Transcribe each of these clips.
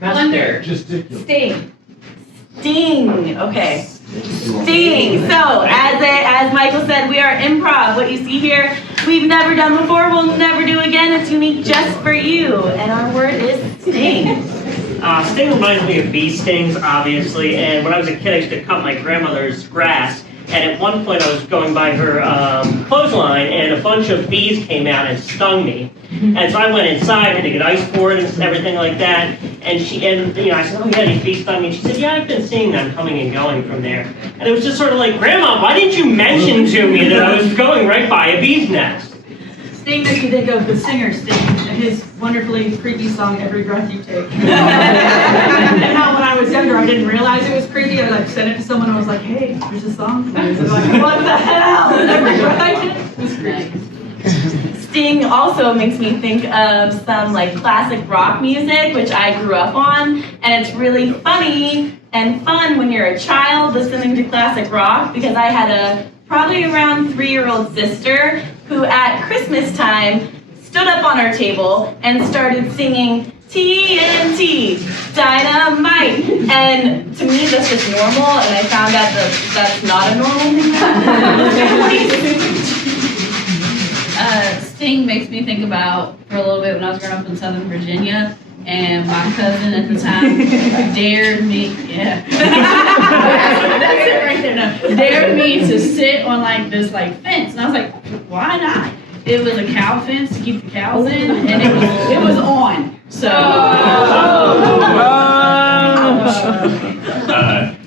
Wonder. Sting. Sting. Okay. Sting. So, as Michael said, we are improv. What you see here, we've never done before, we'll never do again. It's unique just for you. And our word is sting. Sting reminds me of bee stings, obviously. And when I was a kid, I used to cut my grandmother's grass. And at one point, I was going by her clothesline, and a bunch of bees came out and stung me. And so I went inside, had to get ice for it and everything like that. And I said, oh yeah, these bees stung me. And she said, yeah, I've been seeing them coming and going from there. And it was just sort of like, Grandma, why didn't you mention to me that I was going right by a bee's nest? Sting makes me think of the singer Sting and his wonderfully creepy song, Every Breath You Take. And how when I was younger, I didn't realize it was creepy. I sent it to someone, I was like, hey, there's a song. I was like, what the hell? Every breath I take? It was creepy. Sting also makes me think of some classic rock music, which I grew up on, and it's really funny and fun when you're a child listening to classic rock, because I had a probably around 3-year-old sister who at Christmas time stood up on our table and started singing TNT, Dynamite, and to me that's just normal, and I found out that that's not a normal thing. Sting makes me think about, for a little bit, when I was growing up in Southern Virginia, and my cousin at the time dared me, that's it right there, no, dared me to sit on this fence, and I was like, why not? It was a cow fence to keep the cows in, and it was on, so.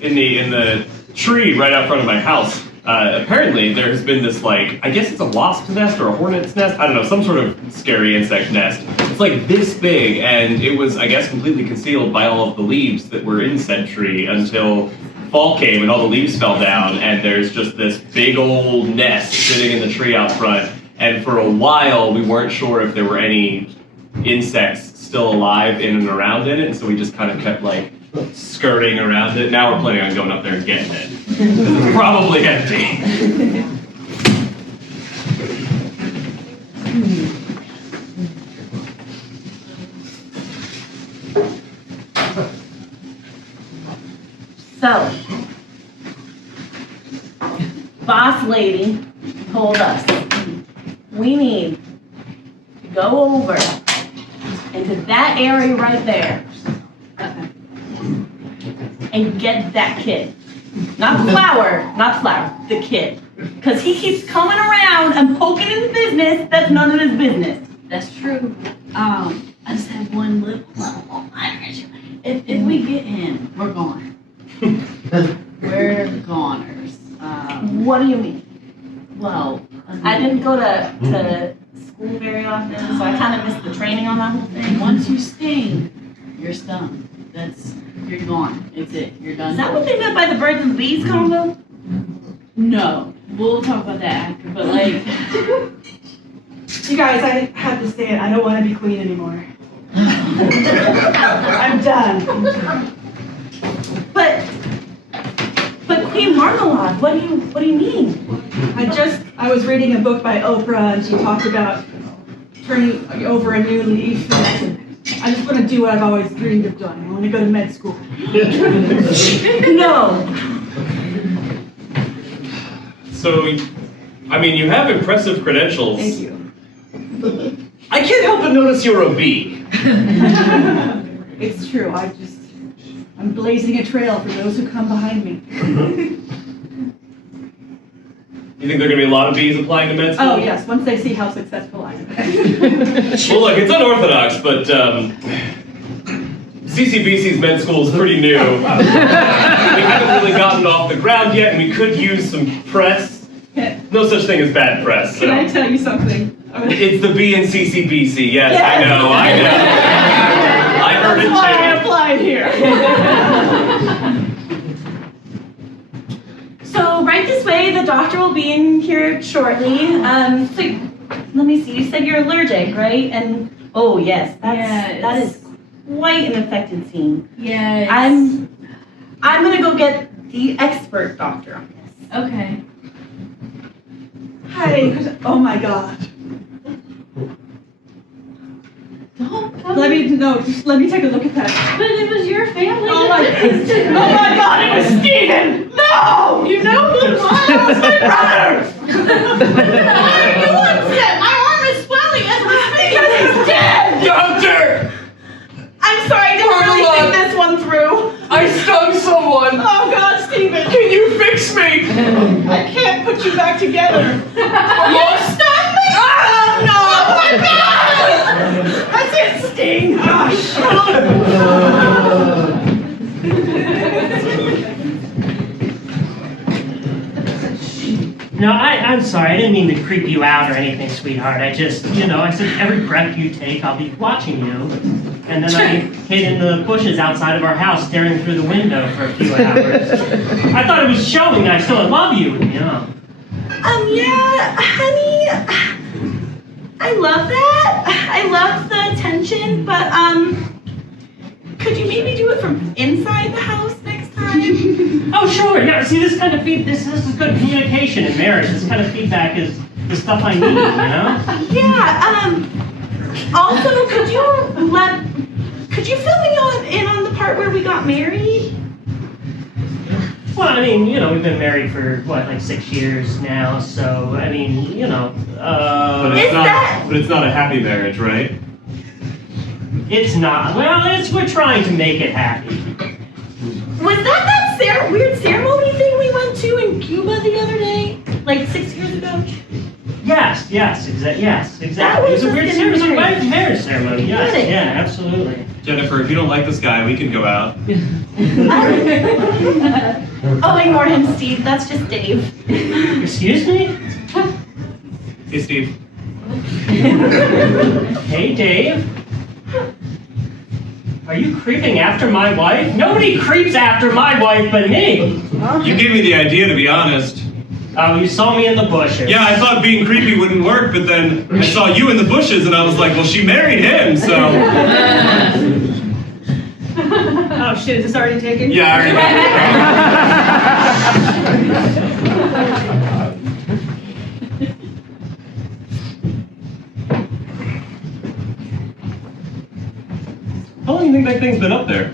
In the tree right out front of my house, apparently there has been this I guess it's a wasp's nest or a hornet's nest, I don't know, some sort of scary insect nest. It's this big, and it was, I guess, completely concealed by all of the leaves that were in said tree until fall came and all the leaves fell down, and there's just this big old nest sitting in the tree out front. And for a while, we weren't sure if there were any insects still alive in and around in it, and so we just kind of kept skirting around it. Now we're planning on going up there and getting it. It's probably empty. So, boss lady told us we need to go over into that area right there and get that kid. Not flower, the kid. Because he keeps coming around and poking his business that's none of his business. That's true. I just have one little, if we get in, we're gone. We're goners. What do you mean? Well, I didn't go to school very often, so I kind of missed the training on that whole thing. once you sting, you're stung. You're gone. It's it. You're done. Is that what they meant by the birds and the bees combo? No. We'll talk about that after, but You guys, I have to say it. I don't want to be queen anymore. I'm done. But Queen Marmalade, what do you mean? I was reading a book by Oprah, and she talked about turning over a new leaf. And I just want to do what I've always dreamed of doing. I want to go to med school. No. So, I mean, you have impressive credentials. Thank you. I can't help but notice you're a bee. It's true. I'm blazing a trail for those who come behind me. You think there are going to be a lot of bees applying to med school? Oh, yes, once they see how successful I am. Well, look, it's unorthodox, but CCBC's med school is pretty new. We haven't really gotten off the ground yet, and we could use some press. No such thing as bad press. So. Can I tell you something? It's the B in CCBC, yes, I know. I heard it too. That's why I applied here. So right this way, the doctor will be in here shortly. So let me see. You said you're allergic, right? And oh yes, that is quite an affected scene. yeah. I'm gonna go get the expert doctor on this. Okay. Hi. Oh my God. Don't Just let me take a look at that. But it was your family. Oh my that did this to me. God, it was Steven! No! You know who it was? It was my brother! Why are you upset? My arm is swelling as we speak. Because he's dead! Doctor! I'm sorry, I didn't really think this one through. I stung someone! Oh God, Steven! Can you fix me? I can't put you back together. You stung me? Oh no! Oh my God! That's it, Sting! Oh, shut up! No, I'm sorry. I didn't mean to creep you out or anything, sweetheart. I just, I said every breath you take, I'll be watching you. And then I hid in the bushes outside of our house, staring through the window for a few hours. I thought it was showing that I still love you, Yeah, honey, I love that. I love the attention, but, could you maybe do it from inside the house next time? Oh, sure. Yeah. See, this kind of this is good communication in marriage. This kind of feedback is the stuff I need. Yeah. Also, could you fill me in on the part where we got married? Well, I mean, we've been married for what, like 6 years now. So, I mean, But it's not a happy marriage, right? It's not. Well, we're trying to make it happy. Was that weird ceremony thing we went to in Cuba the other day? Like 6 years ago? Yes, exactly. That It was a was weird just ceremony. It was a marriage. wedding marriage ceremony. Yes, Really? yeah, absolutely. Jennifer, if you don't like this guy, we can go out. Oh, ignore him, Steve. That's just Dave. Excuse me? Hey, Steve. Hey, Dave. Are you creeping after my wife? Nobody creeps after my wife but me. You gave me the idea, to be honest. Oh, you saw me in the bushes. Yeah, I thought being creepy wouldn't work, but then I saw you in the bushes, and I was like, well, she married him, so... Oh shit, is this already taken? Yeah, I How long do you think that thing's been up there?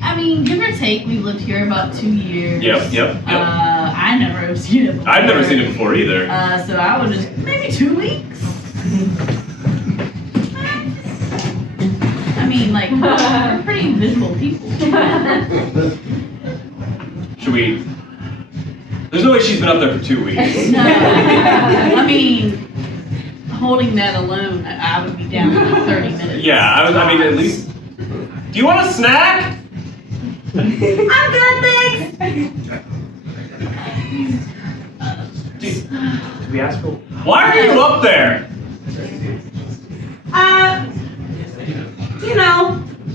I mean, give or take, we've lived here about 2 years. Yep. I never have seen it before. I've never seen it before either. So I would just, maybe 2 weeks. I mean, like, we're pretty visual people. Should we... There's no way she's been up there for 2 weeks. No, I mean, holding that alone, I would be down for 30 minutes. Yeah, I mean, at least... Do you want a snack? I'm good, thanks. Did we ask for... Why are you up there?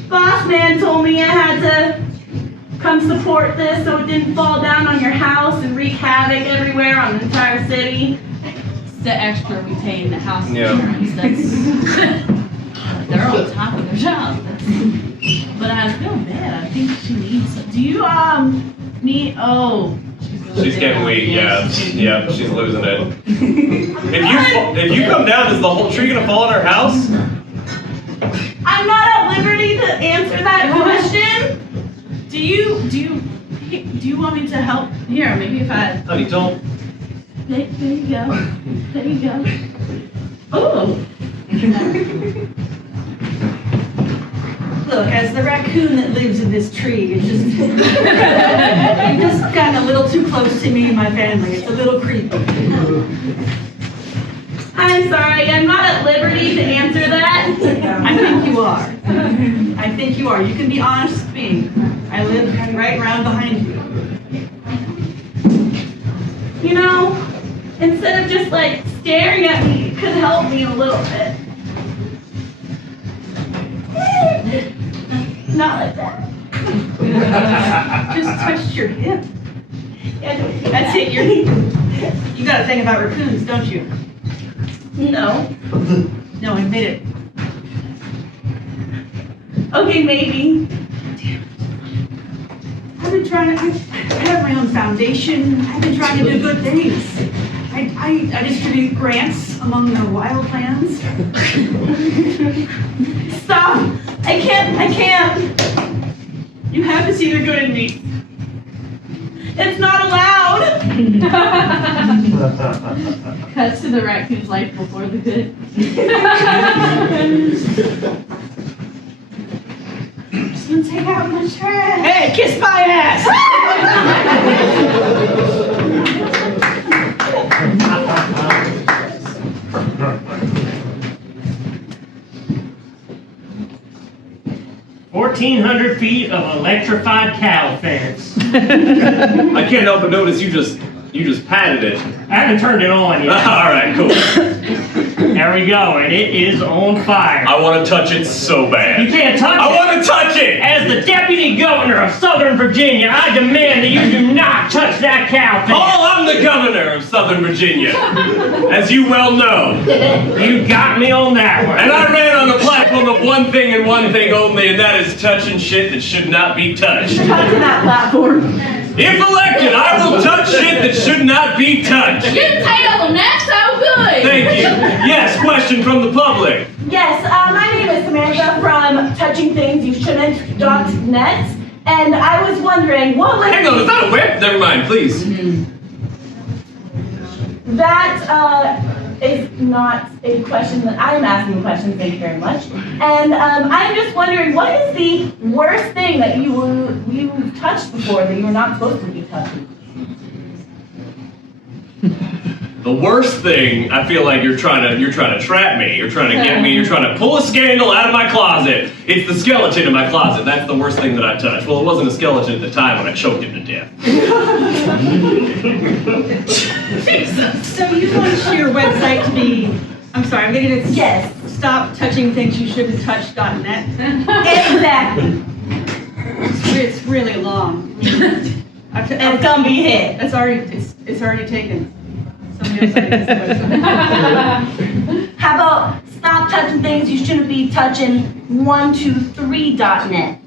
Boss man told me I had to come support this so it didn't fall down on your house and wreak havoc everywhere on the entire city. It's the extra we pay in the house Yeah. insurance. That's they're on top of their job. But I feel bad. I think she needs some. Do you need? Oh, She's getting weak. Yeah, she's losing it. If you come down, is the whole tree gonna fall on her house? I'm not at liberty to answer that question. do you want me to help? Here, maybe if I. Honey, don't. There you go. There you go. Oh. Look, as the raccoon that lives in this tree, it's just you just gotten a little too close to me and my family. It's a little creepy. I'm sorry, I'm not at liberty to answer that. I think you are. I think you are. You can be honest with me. I live right around behind you. Instead of just like staring at me, it could help me a little bit. Not like that. Just twist your hip. Yeah, That's it. You got a thing about raccoons, don't you? no. No, admit it. Okay, maybe. I've been trying to. I have my own foundation. I've been trying to do good things. I distribute grants among the wildlands. Stop! I can't! You have to see the good in me. It's not allowed! Cut to the raccoon's life before the good. I'm just gonna take out my trash. Hey, kiss my ass! 1,400 feet of electrified cow fence. I can't help but notice you just patted it. I haven't turned it on yet. All right, cool. There we go, and it is on fire. I want to touch it so bad. You can't touch it. I want to touch it. As the deputy governor of Southern Virginia, I demand that you do not touch that cow fence. Oh, I'm the governor of Southern Virginia, as you well know. You got me on that one. And I ran on the platform of one thing and one thing only, and that is touching shit that should not be touched. Touching that platform. If elected, I will touch shit that should not be touched. You tell them, that's so good. Thank you. Yes, question from the public. Yes, my name is Samantha from touchingthingsyoushouldn't.net, and I was wondering, what was Hang on, is that a whip? Never mind, please. that is not a question that I'm asking a question, thank you very much. And I'm just wondering, what is the worst thing that you've touched before that you're not supposed to be touching? The worst thing, I feel like you're trying to trap me. You're trying to get me. You're trying to pull a scandal out of my closet. It's the skeleton in my closet. That's the worst thing that I touched. Well, it wasn't a skeleton at the time when I choked him to death. So you want your website to be, I'm sorry, I'm getting it. Yes. Stop touching things you shouldn't touch.net. Exactly. It's really long. It's gonna be hit. It's already taken. Somebody else already has the website. How about stop touching things you shouldn't be touching 123.net?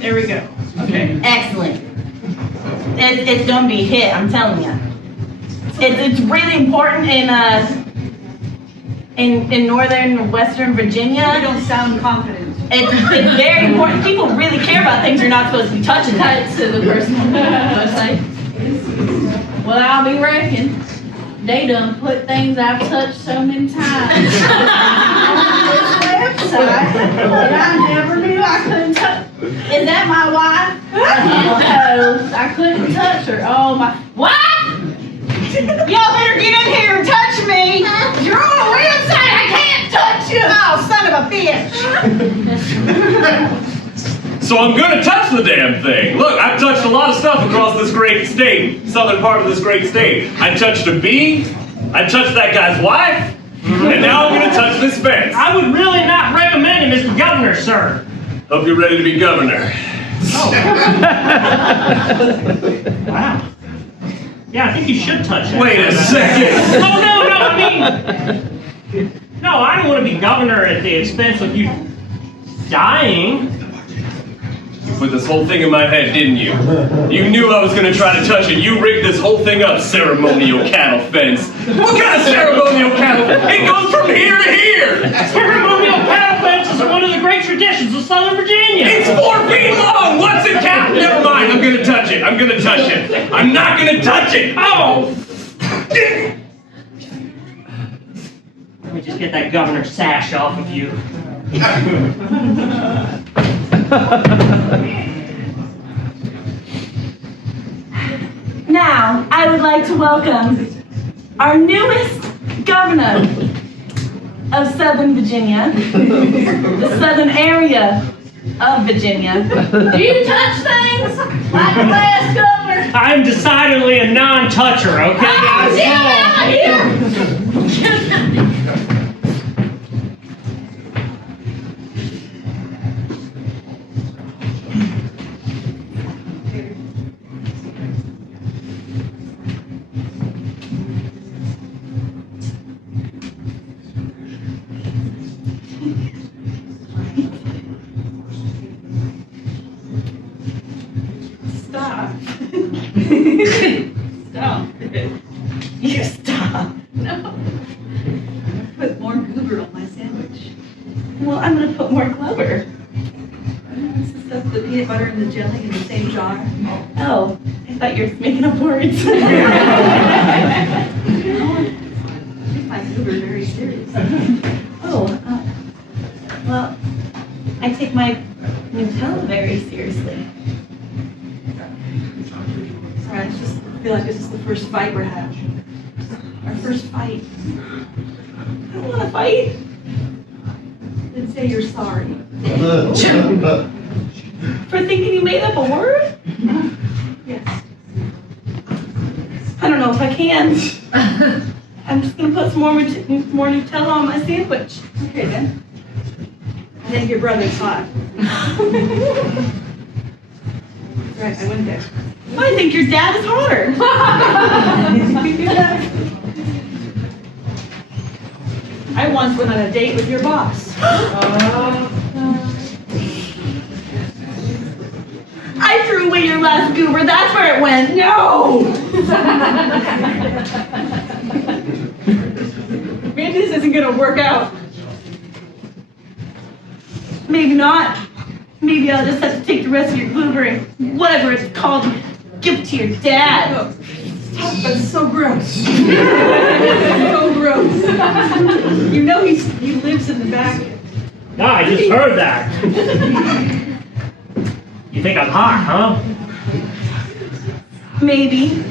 There we go. Okay. Excellent. It's gonna be hit, I'm telling you. It's really important in northern and western You Virginia. don't sound confident. It's very important. People really care about things you're not supposed to be touching. Cut to the personal website. Well, I'll be reckoning. They done put things I've touched so many times on this website that I never knew I couldn't touch. Is that my wife? I didn't know. I couldn't touch her. Oh my wife! Y'all better get in here and touch me. You're on a website. I can't touch you. Oh, son of a bitch. So I'm gonna touch the damn thing. Look, I've touched a lot of stuff across this great state, southern part of this great state. I touched a bee, I touched that guy's wife, and now I'm gonna touch this fence. I would really not recommend it, Mr. Governor, sir. Hope you're ready to be governor. Wow. Yeah, I think you should touch that. Wait a second. Oh, no, I mean, no, I don't want to be governor at the expense of you dying. You put this whole thing in my head, didn't you? You knew I was gonna try to touch it. You rigged this whole thing up, ceremonial cattle fence. What kind of ceremonial cattle? It goes from here to here. Ceremonial cattle fences are one of the great traditions of Southern Virginia. It's 4 feet long. What's it count? Never mind. I'm gonna touch it. I'm gonna touch it. I'm not gonna touch it. Oh! Let me just get that governor sash off of you. Now, I would like to welcome our newest governor of Southern Virginia, the southern area of Virginia. Do you touch things like the last governor? I'm decidedly a non-toucher, okay? Oh, get out of here! Stop. Stop. You stop. No. Put more goober on my sandwich. Well, I'm gonna put more Clover. This is the peanut butter and the jelly in the same jar. Oh, I thought you were making up words. I take my goober very serious. Oh, well, I take my Nutella very seriously. Sorry, I just feel like this is the first fight we're having. Our first fight. I don't want to fight. Then say you're sorry. For thinking you made up a word? Yes. I don't know if I can. I'm just gonna put some more Nutella on my sandwich. Okay then. I think your brother's hot. Right, I went there. I think your dad is hotter. I once went on a date with your boss. I threw away your last goober. That's where it went. No! Maybe this isn't gonna work out. Maybe not. Maybe I'll just have to take the rest of your goober and whatever it's called, give it to your dad. Oh, stop, that's so gross. So gross. You know he lives in the back. Ah, I just heard that. You think I'm hot, huh? Maybe.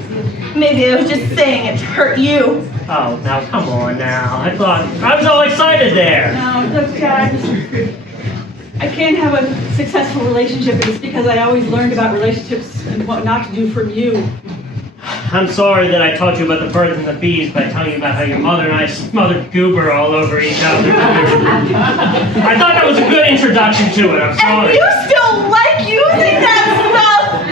Maybe I was just saying it to hurt you. Oh, now come on now. I thought I was all excited there. No, look, Jack. I can't have a successful relationship, and it's because I always learned about relationships and what not to do from you. I'm sorry that I taught you about the birds and the bees by telling you about how your mother and I smothered goober all over each other. I thought that was a good introduction to it. I'm And sorry. you still like using that stuff!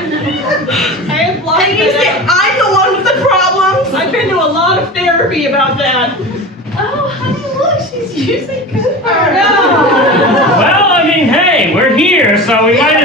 I have lots And you say I'm the one with the problems! I've been to a lot of therapy about that. Oh, honey, look, she's using good No! Well, I mean, hey, we're here, so we might